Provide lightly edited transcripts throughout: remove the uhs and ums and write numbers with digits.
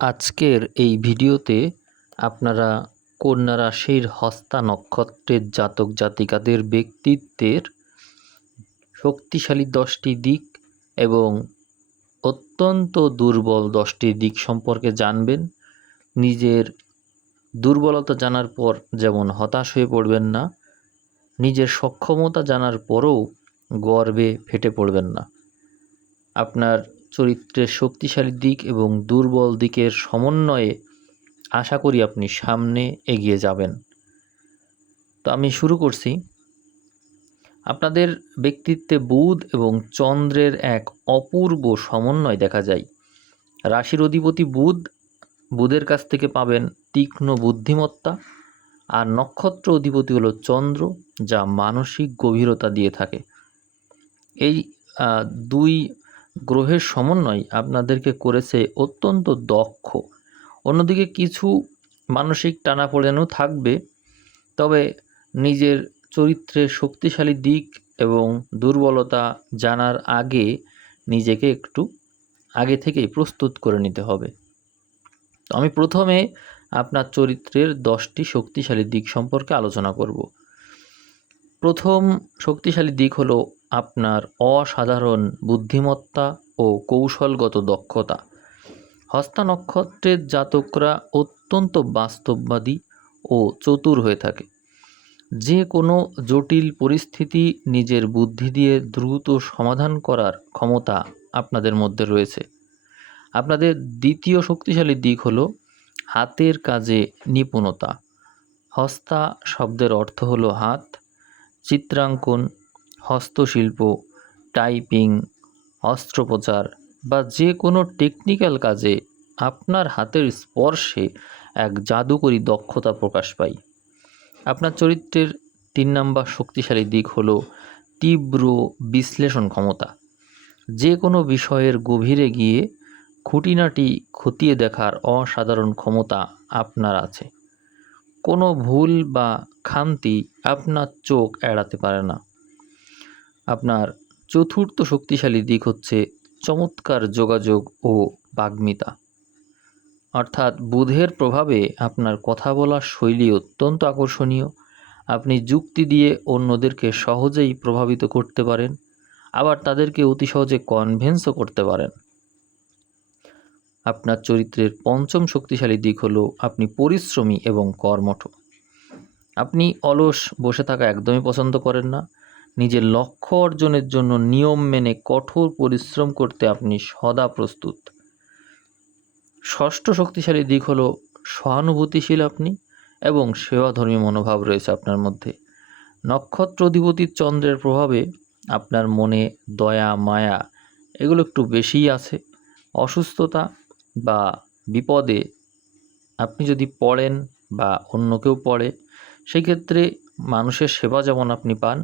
আজকের এই ভিডিওতে আপনারা কন্যা রাশির হস্তা নক্ষত্রের জাতক জাতিকাদের ব্যক্তিত্বের শক্তিশালী 10টি দিক এবং অত্যন্ত দুর্বল 10টি দিক সম্পর্কে জানবেন। নিজের দুর্বলতা জানার পর যেমন হতাশ হয়ে পড়বেন না, নিজের সক্ষমতা জানার পরেও গর্বে ফেটে পড়বেন না। আপনার চরিত্রের শক্তিশালী দিক এবং দুর্বল দিকের সমন্বয়ে আশা করি আপনি সামনে এগিয়ে যাবেন। তো আমি শুরু করছি। আপনাদের ব্যক্তিত্বে বুধ এবং চন্দ্রের এক অপূর্ব সমন্বয় দেখা যায়। রাশির অধিপতি বুধের কাছ থেকে পাবেন তীক্ষ্ণ বুদ্ধিমত্তা, আর নক্ষত্র অধিপতি হলো চন্দ্র, যা মানসিক গভীরতা দিয়ে থাকে। এই দুই গ্রহের সমন্বয় আপনাদেরকে করেছে অত্যন্ত দক্ষ। অন্যদিকে কিছু মানসিক টানাপোড়েনও থাকবে, তবে নিজের চরিত্রের শক্তিশালী দিক এবং দুর্বলতা জানার আগে নিজেকে একটু আগে থেকেই প্রস্তুত করে নিতে হবে। তো আমি প্রথমে আপনার চরিত্রের 10টি শক্তিশালী দিক সম্পর্কে আলোচনা করব। প্রথম শক্তিশালী দিক হলো আপনার অসাধারণ বুদ্ধিমত্তা ও কৌশলগত দক্ষতা। হস্তা নক্ষত্রের জাতকরা অত্যন্ত বাস্তববাদী ও চতুর হয়ে থাকে। যে কোনো জটিল পরিস্থিতি নিজের বুদ্ধি দিয়ে দ্রুত সমাধান করার ক্ষমতা আপনাদের মধ্যে রয়েছে। আপনাদের দ্বিতীয় শক্তিশালী দিক হলো হাতের কাজে নিপুণতা। হস্তা শব্দের অর্থ হলো হাত। চিত্রাঙ্কন, হস্তশিল্প, টাইপিং, অস্ত্রোপচার বা যে কোনো টেকনিক্যাল কাজে আপনার হাতের স্পর্শে এক জাদুকরী দক্ষতা প্রকাশ পায়। আপনার চরিত্রের 3 নম্বর শক্তিশালী দিক হলো তীব্র বিশ্লেষণ ক্ষমতা। যে কোনো বিষয়ের গভীরে গিয়ে খুঁটিনাটি খতিয়ে দেখার অসাধারণ ক্ষমতা আপনার আছে। কোনো ভুল বা খামতি আপনার চোখ এড়াতে পারে না। আপনার চতুর্থ শক্তিশালী দিক হচ্ছে চমৎকার যোগাযোগ ও বাগ্মিতা। অর্থাৎ বুধের প্রভাবে আপনার কথা বলার শৈলী অত্যন্ত আকর্ষণীয়। আপনি যুক্তি দিয়ে অন্যদেরকে সহজেই প্রভাবিত করতে পারেন, আবার তাদেরকে অতি সহজে কনভিন্সও করতে পারেন। আপনার চরিত্রের পঞ্চম শক্তিশালী দিক হলো আপনি পরিশ্রমী এবং কর্মঠ। আপনি অলস বসে থাকা একদমই পছন্দ করেন না। নিজের লক্ষ্য অর্জনের জন্য নিয়ম মেনে কঠোর পরিশ্রম করতে আপনি সদা প্রস্তুত। ষষ্ঠ শক্তিশালী দিক হলো সহানুভূতিশীল আপনি এবং সেবাধর্মী মনোভাব রয়েছে আপনার মধ্যে। নক্ষত্র অধিপতি চন্দ্রের প্রভাবে আপনার মনে দয়া মায়া এগুলো একটু বেশিই আছে। অসুস্থতা বা বিপদে আপনি যদি পড়েন বা অন্য কেউ পড়ে, সেক্ষেত্রে মানুষের সেবা যেমন আপনি পান,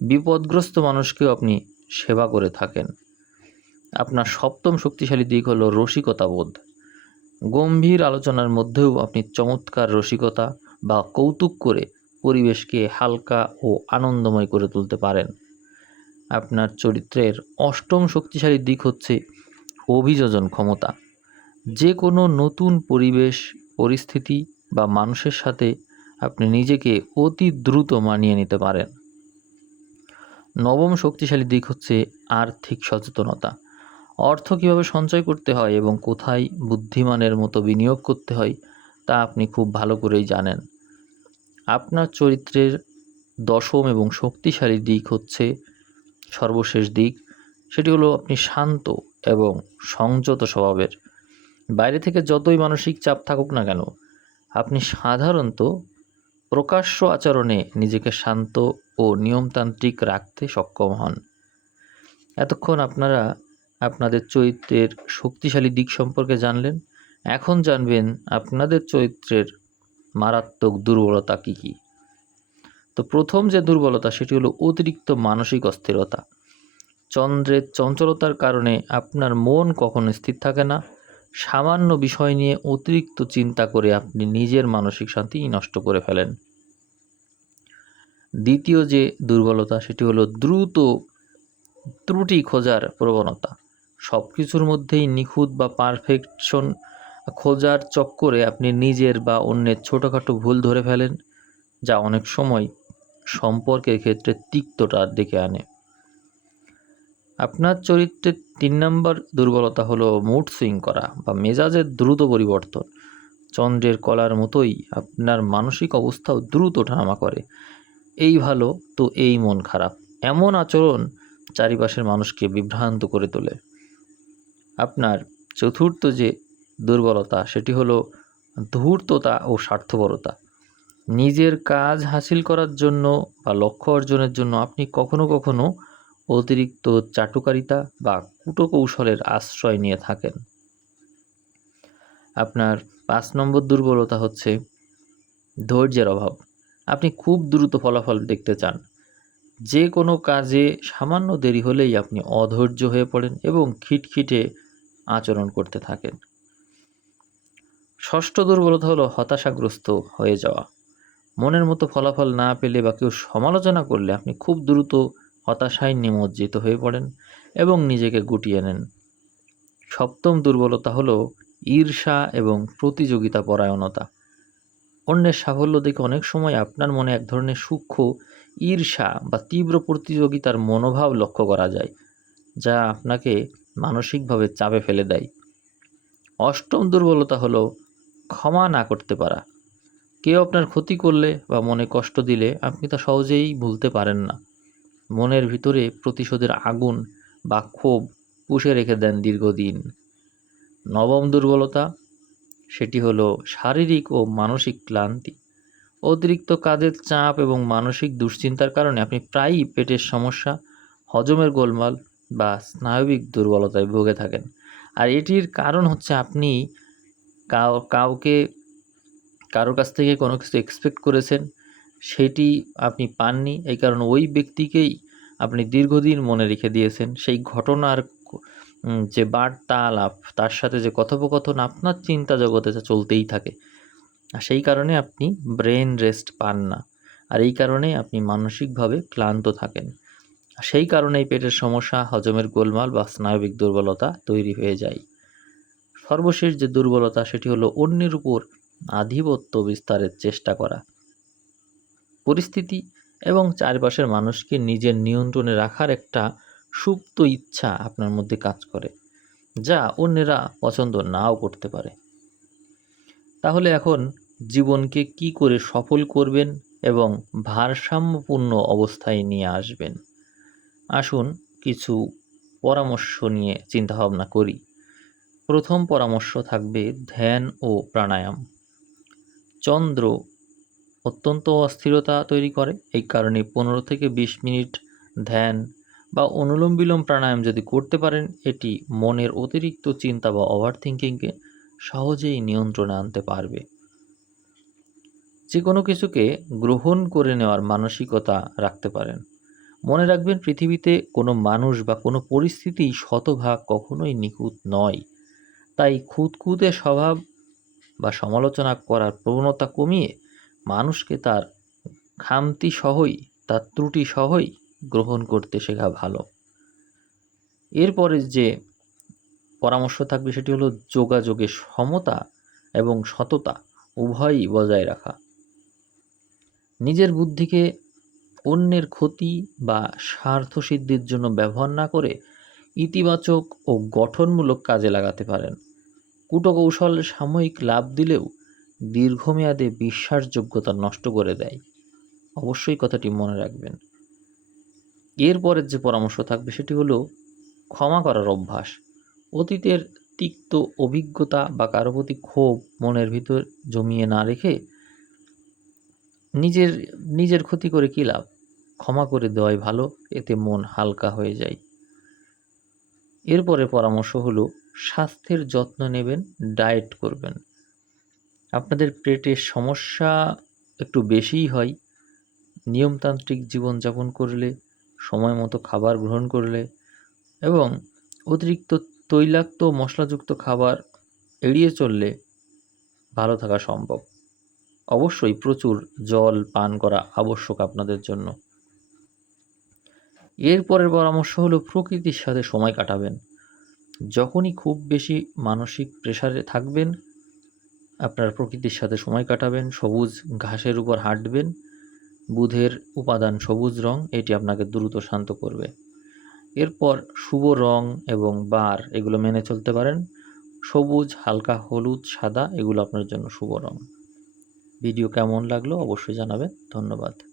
বিপদগ্রস্ত মানুষকেও আপনি সেবা করে থাকেন। আপনার সপ্তম শক্তিশালী দিক হলো রসিকতাবোধ। গম্ভীর আলোচনার মধ্যেও আপনি চমৎকার রসিকতা বা কৌতুক করে পরিবেশকে হালকা ও আনন্দময় করে তুলতে পারেন। আপনার চরিত্রের অষ্টম শক্তিশালী দিক হচ্ছে অভিযোজন ক্ষমতা। যে কোনো নতুন পরিবেশ, পরিস্থিতি বা মানুষের সাথে আপনি নিজেকে অতি দ্রুত মানিয়ে নিতে পারেন। নবম শক্তিশালী দিক হচ্ছে আর্থিক সচেতনতা। অর্থ কীভাবে সঞ্চয় করতে হয় এবং কোথায় বুদ্ধিমানের মতো বিনিয়োগ করতে হয় তা আপনি খুব ভালো করেই জানেন। আপনার চরিত্রের দশম এবং শক্তিশালী দিক হচ্ছে সর্বশেষ দিক, সেটি হলো আপনি শান্ত এবং সংযত স্বভাবের। বাইরে থেকে যতই মানসিক চাপ থাকুক না কেন, আপনি সাধারণত প্রকাশ্য আচরণে নিজেকে শান্ত ও নিয়মতান্ত্রিক রাখতে সক্ষম হন। এতক্ষণ আপনারা আপনাদের চরিত্রের শক্তিশালী দিক সম্পর্কে জানলেন। এখন জানবেন আপনাদের চরিত্রের মারাত্মক দুর্বলতা কী কী। তো প্রথম যে দুর্বলতা সেটি হলো অতিরিক্ত মানসিক অস্থিরতা। চন্দ্রের চঞ্চলতার কারণে আপনার মন কখনো স্থির থাকে না। সামান্য বিষয় নিয়ে অতিরিক্ত চিন্তা করে আপনি নিজের মানসিক শান্তি নষ্ট করে ফেলেন। দ্বিতীয় যে দুর্বলতা সেটি হলো দ্রুত ত্রুটি খোঁজার প্রবণতা। সব কিছুর মধ্যেই নিখুঁত বা পারফেকশন খোঁজার চক্করে আপনি নিজের বা অন্যের ছোটোখাটো ভুল ধরে ফেলেন, যা অনেক সময় সম্পর্কের ক্ষেত্রে তিক্ততা ডেকে আনে। আপনার চরিত্রের 3 নম্বর দুর্বলতা হলো মুড সুইং করা বা মেজাজের দ্রুত পরিবর্তন। চন্দ্রের কলার মতোই আপনার মানসিক অবস্থাও দ্রুত ওঠানামা করে। এই ভালো তো এই মন খারাপ, এমন আচরণ চারিপাশের মানুষকে বিভ্রান্ত করে তোলে। আপনার চতুর্থ যে দুর্বলতা সেটি হলো ধূর্ততা ও স্বার্থপরতা। নিজের কাজ হাসিল করার জন্য বা লক্ষ্য অর্জনের জন্য আপনি কখনো কখনো অতিরিক্ত চাটুকারিতা বা কূটকৌশলের আশ্রয় নিয়ে থাকেন। আপনার 5 নম্বর দুর্বলতা হচ্ছে ধৈর্যের অভাব। আপনি খুব দ্রুত ফলাফল দেখতে চান। যে কোনো কাজে সামান্য দেরি হলেই আপনি অধৈর্য হয়ে পড়েন এবং খিটখিটে আচরণ করতে থাকেন। ষষ্ঠ দুর্বলতা হলো হতাশাগ্রস্ত হয়ে যাওয়া। মনের মতো ফলাফল না পেলে বা কেউ সমালোচনা করলে আপনি খুব দ্রুত হতাশায় নিমজ্জিত হয়ে পড়েন এবং নিজেকে গুটিয়ে নেন। সপ্তম দুর্বলতা হলো ঈর্ষা এবং প্রতিযোগিতা পরায়ণতা। অন্যের সাফল্য দেখে অনেক সময় আপনার মনে এক ধরনের সূক্ষ্ম ঈর্ষা বা তীব্র প্রতিযোগিতার মনোভাব লক্ষ্য করা যায়, যা আপনাকে মানসিকভাবে চাপে ফেলে দেয়। অষ্টম দুর্বলতা হলো ক্ষমা না করতে পারা। কেউ আপনার ক্ষতি করলে বা মনে কষ্ট দিলে আপনি তা সহজেই ভুলতে পারেন না। মনের ভিতরে প্রতিশোধের আগুন বা ক্ষোভ পুষে রেখে দেন দীর্ঘদিন। নবম দুর্বলতা সেটি হলো শারীরিক ও মানসিক ক্লান্তি। অতিরিক্ত কাজের চাপ এবং মানসিক দুশ্চিন্তার কারণে আপনি প্রায়ই পেটের সমস্যা, হজমের গোলমাল বা স্নায়বিক দুর্বলতায় ভুগে থাকেন। আর এটির কারণ হচ্ছে আপনি কাউকে কারোর কাছ থেকে কোনো কিছু এক্সপেক্ট করেছেন, সেটি আপনি পাননি। এই কারণে ওই ব্যক্তিকেই আপনি দীর্ঘদিন মনে রেখে দিয়েছেন। সেই ঘটনার যে বার্তা আলাপ, তার সাথে যে কথোপকথন আপনার চিন্তা জগতে চলতেই থাকে। আর সেই কারণে আপনি ব্রেন রেস্ট পান না। আর এই কারণেই আপনি মানসিকভাবে ক্লান্ত থাকেন। সেই কারণেই পেটের সমস্যা, হজমের গোলমাল বা স্নায়বিক দুর্বলতা তৈরি হয়ে যায়। সর্বশেষ যে দুর্বলতা সেটি হলো অন্যের উপর আধিপত্য বিস্তারের চেষ্টা করা। পরিস্থিতি এবং চারপাশের মানুষকে নিজের নিয়ন্ত্রণে রাখার একটা সুপ্ত ইচ্ছা আপনার মধ্যে কাজ করে, যা অন্যেরা পছন্দ নাও করতে পারে। তাহলে এখন জীবনকে কি করে সফল করবেন এবং ভারসাম্যপূর্ণ অবস্থায় নিয়ে আসবেন, আসুন কিছু পরামর্শ নিয়ে চিন্তাভাবনা করি। প্রথম পরামর্শ থাকবে ধ্যান ও প্রাণায়াম। চন্দ্র অত্যন্ত অস্থিরতা তৈরি করে, এই কারণে 15 থেকে 20 মিনিট ধ্যান বা অনুলোম বিলোম প্রাণায়াম যদি করতে পারেন, এটি মনের অতিরিক্ত চিন্তা বা ওভার থিঙ্কিংকে সহজেই নিয়ন্ত্রণে আনতে পারবে। যে কোনো কিছুকে গ্রহণ করে নেওয়ার মানসিকতা রাখতে পারেন। মনে রাখবেন, পৃথিবীতে কোনো মানুষ বা কোনো পরিস্থিতি শতভাগ কখনোই নিখুঁত নয়। তাই খুঁতখুঁতে স্বভাব বা সমালোচনা করার প্রবণতা কমিয়ে মানুষকে তার খামতি সহই, তার ত্রুটি সহই গ্রহণ করতে শেখা ভালো। এরপরে যে পরামর্শ থাকবে সেটি হলো যোগাযোগে সমতা এবং সততা উভয়ই বজায় রাখা। নিজের বুদ্ধিকে অন্যের ক্ষতি বা স্বার্থসিদ্ধির জন্য ব্যবহার না করে ইতিবাচক ও গঠনমূলক কাজে লাগাতে পারেন। কূটকৌশল সাময়িক লাভ দিলেও দীর্ঘমেয়াদে বিশ্বাসযোগ্যতা নষ্ট করে দেয়। অবশ্যই কথাটি মনে রাখবেন। এরপরের যে পরামর্শ থাকবে সেটি হলো ক্ষমা করার অভ্যাস। অতীতের তিক্ত অভিজ্ঞতা বা কারো প্রতি ক্ষোভ মনের ভিতর জমিয়ে না রেখে নিজের ক্ষতি করে কী লাভ? ক্ষমা করে দেওয়াই ভালো, এতে মন হালকা হয়ে যায়। এরপরে পরামর্শ হলো স্বাস্থ্যের যত্ন নেবেন, ডায়েট করবেন। আপনাদের পেটের সমস্যা একটু বেশিই হয়। নিয়মতান্ত্রিক জীবনযাপন করলে, সময় মতো খাবার গ্রহণ করলে এবং অতিরিক্ত তৈলাক্ত মশলাযুক্ত খাবার এড়িয়ে চললে ভালো থাকা সম্ভব। অবশ্যই প্রচুর জল পান করা আবশ্যক আপনাদের জন্য। এরপরের পরামর্শ হলো প্রকৃতির সাথে সময় কাটাবেন। যখনই খুব বেশি মানসিক প্রেসারে থাকবেন, আপনারা প্রকৃতির সাথে সময় কাটাবেন, সবুজ ঘাসের উপর হাঁটবেন। বুধের উপাদান সবুজ রং, এটি আপনাকে দ্রুত শান্ত করবে। এরপর শুভ রং এবং বার এগুলো মেনে চলতে পারেন। সবুজ, হালকা হলুদ, সাদা এগুলো আপনার জন্য শুভ রং। ভিডিও কেমন লাগলো অবশ্যই জানাবেন। ধন্যবাদ।